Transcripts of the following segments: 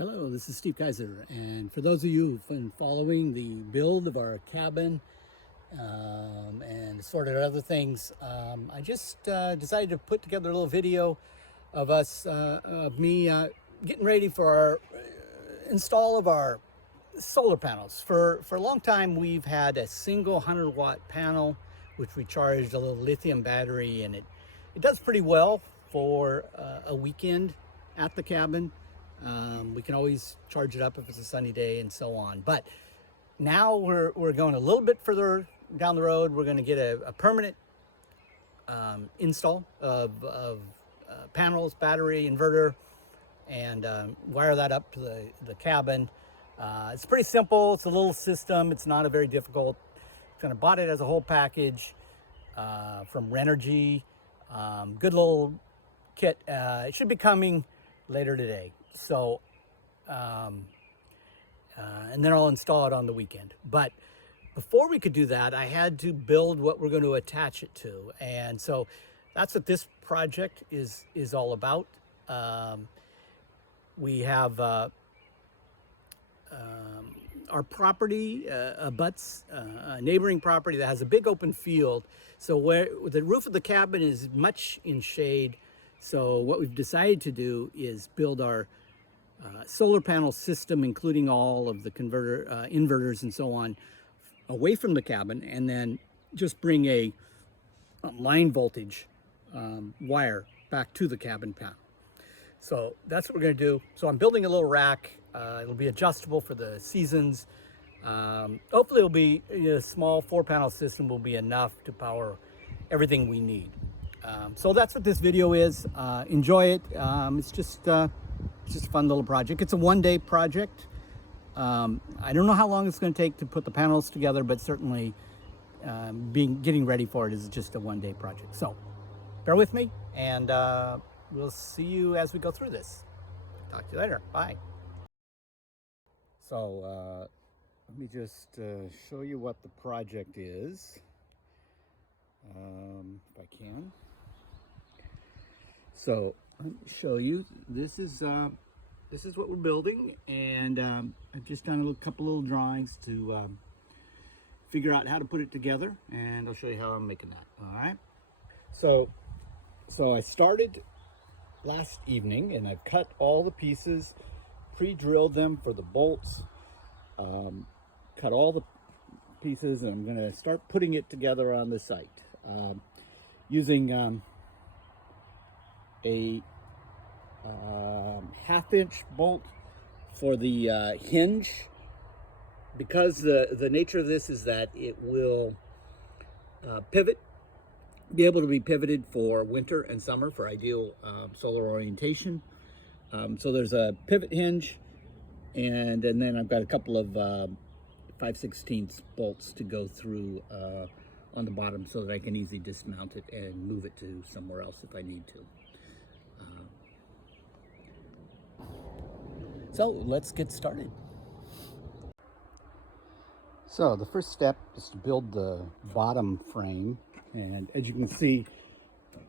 Hello, this is Steve Kaiser, and for those of you who've been following the build of our cabin and sort of other things, I just decided to put together a little video of me getting ready for our install of our solar panels. For a long time, we've had a single 100-watt panel, which we charged a little lithium battery, and it does pretty well for a weekend at the cabin. We can always charge it up if it's a sunny day and so on. But now we're going a little bit further down the road. We're going to get a permanent install of panels, battery, inverter, and wire that up to the cabin. It's pretty simple. It's a little system. It's not a very difficult. Kind of bought it as a whole package from Renogy. Good little kit. It should be coming later today. So, and then I'll install it on the weekend. But before we could do that, I had to build what we're going to attach it to. And so that's what this project is all about. We have our property abuts a neighboring property that has a big open field. So where the roof of the cabin is much in shade. So what we've decided to do is build our solar panel system, including all of the inverters and so on, away from the cabin, and then just bring a line voltage wire back to the cabin panel. So that's what we're going to do. So I'm building a little rack. It'll be adjustable for the seasons. Hopefully it'll be a small 4-panel system will be enough to power everything we need. So that's what this video is. Enjoy it. It's just a fun little project. It's a one-day project. I don't know how long it's going to take to put the panels together, but certainly getting ready for it is just a one-day project. So bear with me, and we'll see you as we go through this. Talk to you later. Bye. So let me just show you what the project is, if I can. So let me show you. This is what we're building, and I've just done a couple little drawings to figure out how to put it together, and I'll show you how I'm making that. All right. So I started last evening, and I've cut all the pieces, pre-drilled them for the bolts, cut all the pieces, and I'm going to start putting it together on the site using a half-inch bolt for the hinge, because the nature of this is that it will be able to be pivoted for winter and summer for ideal solar orientation. So there's a pivot hinge, and then I've got a couple of 5/16 bolts to go through on the bottom so that I can easily dismount it and move it to somewhere else if I need to. So let's get started. So the first step is to build the bottom frame, and as you can see,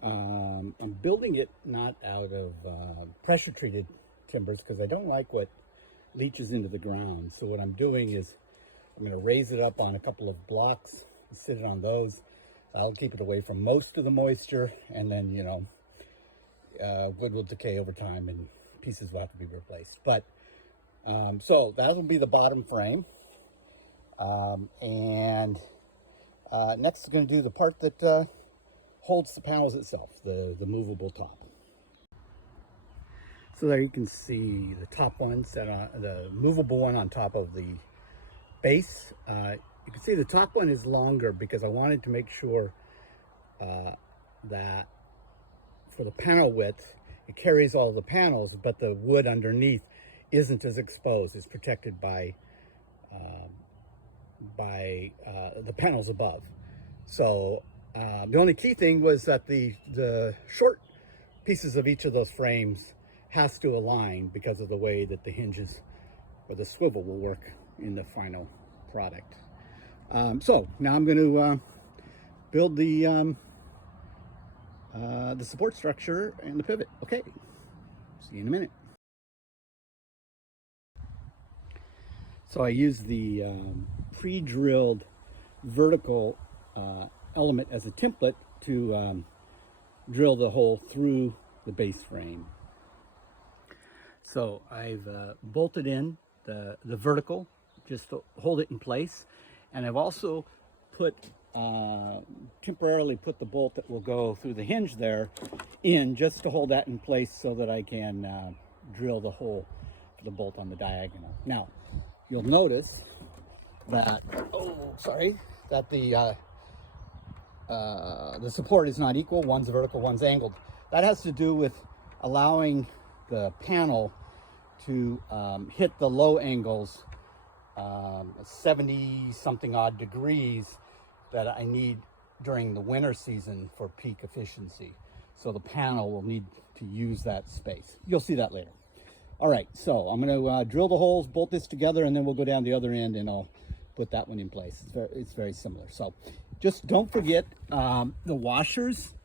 I'm building it not out of pressure treated timbers, because I don't like what leaches into the ground. So what I'm doing is I'm going to raise it up on a couple of blocks and sit it on those. I'll keep it away from most of the moisture, and then wood will decay over time and pieces will have to be replaced. But so that will be the bottom frame, and next I'm going to do the part that holds the panels itself, the movable top. So there you can see the top one set on the movable one on top of the base. You can see the top one is longer because I wanted to make sure that for the panel width, it carries all the panels, but the wood underneath isn't as exposed. It's protected by the panels above. So the only key thing was that the short pieces of each of those frames has to align because of the way that the hinges or the swivel will work in the final product. So now I'm going to build the support structure and the pivot. Okay, see you in a minute. So I use the pre-drilled vertical element as a template to drill the hole through the base frame. So I've bolted in the vertical just to hold it in place, and I've also put temporarily put the bolt that will go through the hinge there in just to hold that in place so that I can drill the hole for the bolt on the diagonal. Now you'll notice that that the support is not equal. One's vertical, one's angled. That has to do with allowing the panel to hit the low angles, 70 something odd degrees that I need during the winter season for peak efficiency. So the panel will need to use that space. You'll see that later. All right, so I'm going to drill the holes, bolt this together, and then we'll go down the other end and I'll put that one in place. It's very similar. So just don't forget the washers,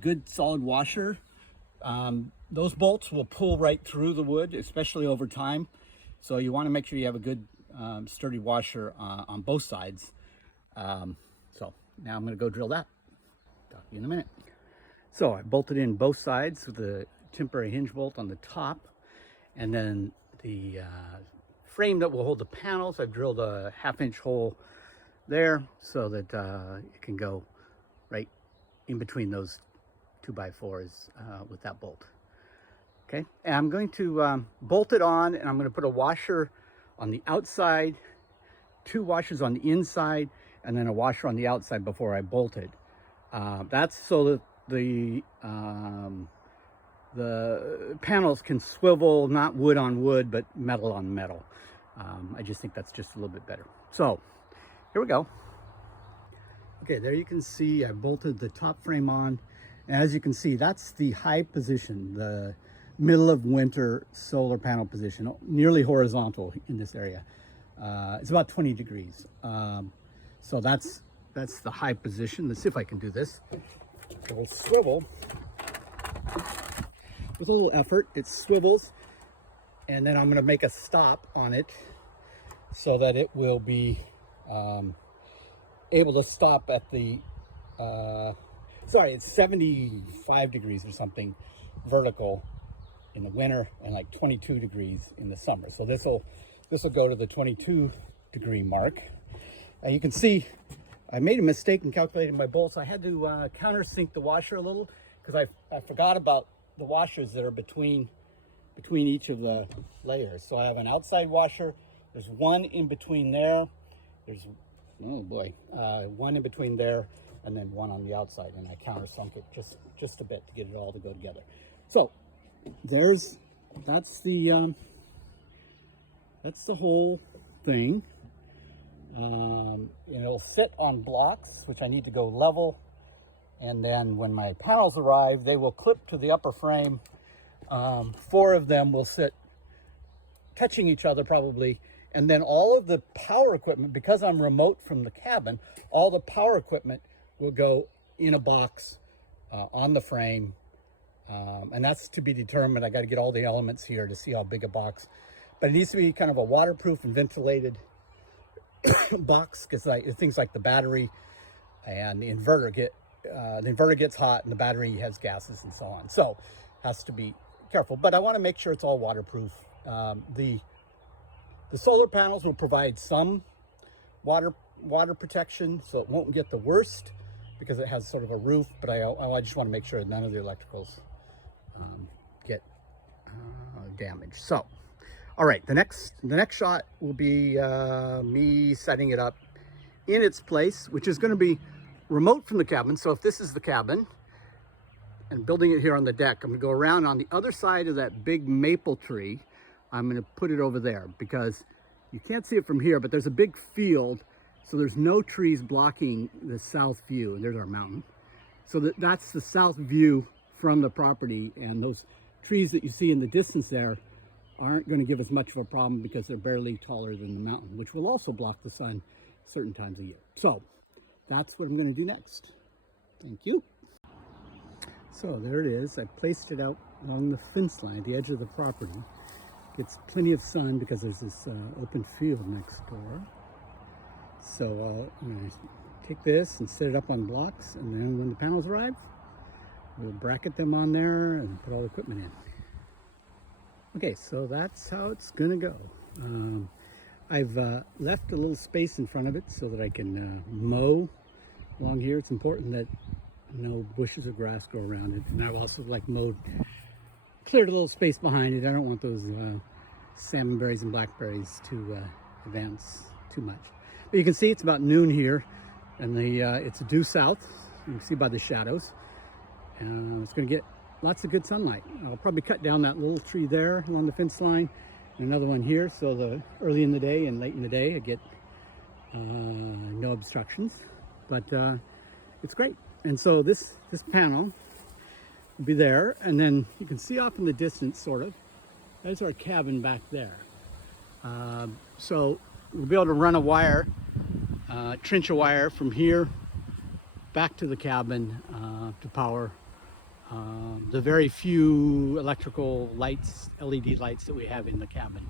good solid washer. Those bolts will pull right through the wood, especially over time. So you want to make sure you have a good sturdy washer on both sides. So now I'm going to go drill that. Talk to you in a minute. So I bolted in both sides with the temporary hinge bolt on the top, and then the frame that will hold the panels, I've drilled a 1/2-inch hole there so that it can go right in between those 2x4s with that bolt. Okay, and I'm going to bolt it on, and I'm going to put a washer on the outside, 2 washers on the inside, and then a washer on the outside before I bolt it. That's so that the panels can swivel, not wood on wood, but metal on metal. I just think that's just a little bit better. So here we go. Okay, there you can see I bolted the top frame on. And as you can see, that's the high position, the middle of winter solar panel position, nearly horizontal in this area. It's about 20 degrees. So that's the high position. Let's see if I can do this. It'll swivel. With a little effort, it swivels, and then I'm going to make a stop on it so that it will be able to stop at the, it's 75 degrees or something vertical in the winter and like 22 degrees in the summer. So this will go to the 22 degree mark. You can see I made a mistake in calculating my bolts. I had to countersink the washer a little because I forgot about the washers that are between each of the layers. So I have an outside washer. There's one in between there. There's, oh boy, one in between there, and then one on the outside. And I countersunk it just a bit to get it all to go together. So that's the whole thing. It'll sit on blocks, which I need to go level. And then when my panels arrive, they will clip to the upper frame. 4 of them will sit touching each other probably. And then all of the power equipment, because I'm remote from the cabin, all the power equipment will go in a box on the frame. And that's to be determined. I got to get all the elements here to see how big a box. But it needs to be kind of a waterproof and ventilated box, because things like the battery and the inverter gets hot and the battery has gases and so on. So has to be careful, but I want to make sure it's all waterproof. The solar panels will provide some water protection, so it won't get the worst because it has sort of a roof, but I just want to make sure none of the electricals get damaged. So all right, the next shot will be me setting it up in its place, which is going to be remote from the cabin. So if this is the cabin and building it here on the deck, I'm going to go around on the other side of that big maple tree. I'm going to put it over there because you can't see it from here, but there's a big field. So there's no trees blocking the south view. And there's our mountain. So that's the south view from the property. And those trees that you see in the distance there aren't going to give us much of a problem because they're barely taller than the mountain, which will also block the sun certain times a year. So that's what I'm going to do next. Thank you. So there it is. I placed it out along the fence line at the edge of the property. Gets plenty of sun because there's this open field next door. So I'm going to take this and set it up on blocks, and then when the panels arrive, we'll bracket them on there and put all the equipment in. Okay, so that's how it's going to go. I've left a little space in front of it so that I can mow along here. It's important that no bushes or grass grow around it. And I've also cleared a little space behind it. I don't want those salmon berries and blackberries to advance too much. But you can see it's about noon here, and it's due south. You can see by the shadows. It's going to get lots of good sunlight. I'll probably cut down that little tree there along the fence line, and another one here, so early in the day and late in the day I get no obstructions. But it's great. And so this panel will be there, and then you can see off in the distance, sort of, there's our cabin back there. So we'll be able to run a wire, trench a wire from here back to the cabin to power the very few electrical lights, LED lights that we have in the cabin.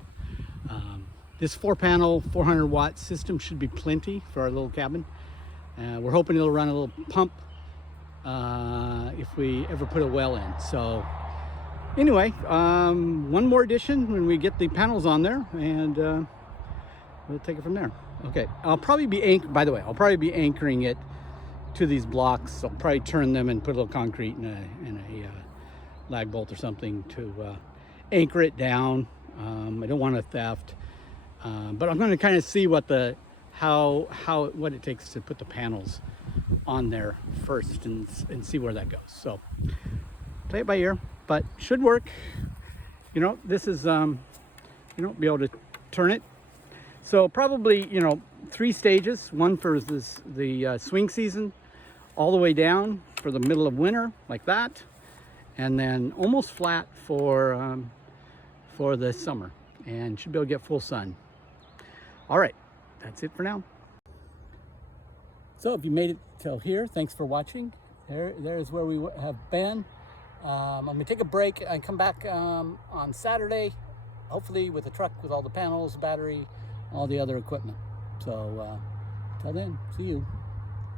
This 4-panel, 400-watt system should be plenty for our little cabin. We're hoping it'll run a little pump if we ever put a well in. So anyway, one more addition when we get the panels on there, and we'll take it from there. Okay, I'll probably be anchoring it to these blocks. I'll probably turn them and put a little concrete and a lag bolt or something to anchor it down. I don't want a theft, but I'm going to kind of see what it takes to put the panels on there first and see where that goes. So play it by ear, but should work. You know, this is be able to turn it. So probably 3 stages. One for the swing season, all the way down for the middle of winter, like that, and then almost flat for the summer, and should be able to get full sun. All right, that's it for now. So if you made it till here, thanks for watching. There's where we have been. I'm gonna take a break and come back on Saturday, hopefully with a truck with all the panels, battery, all the other equipment. So till then, see you.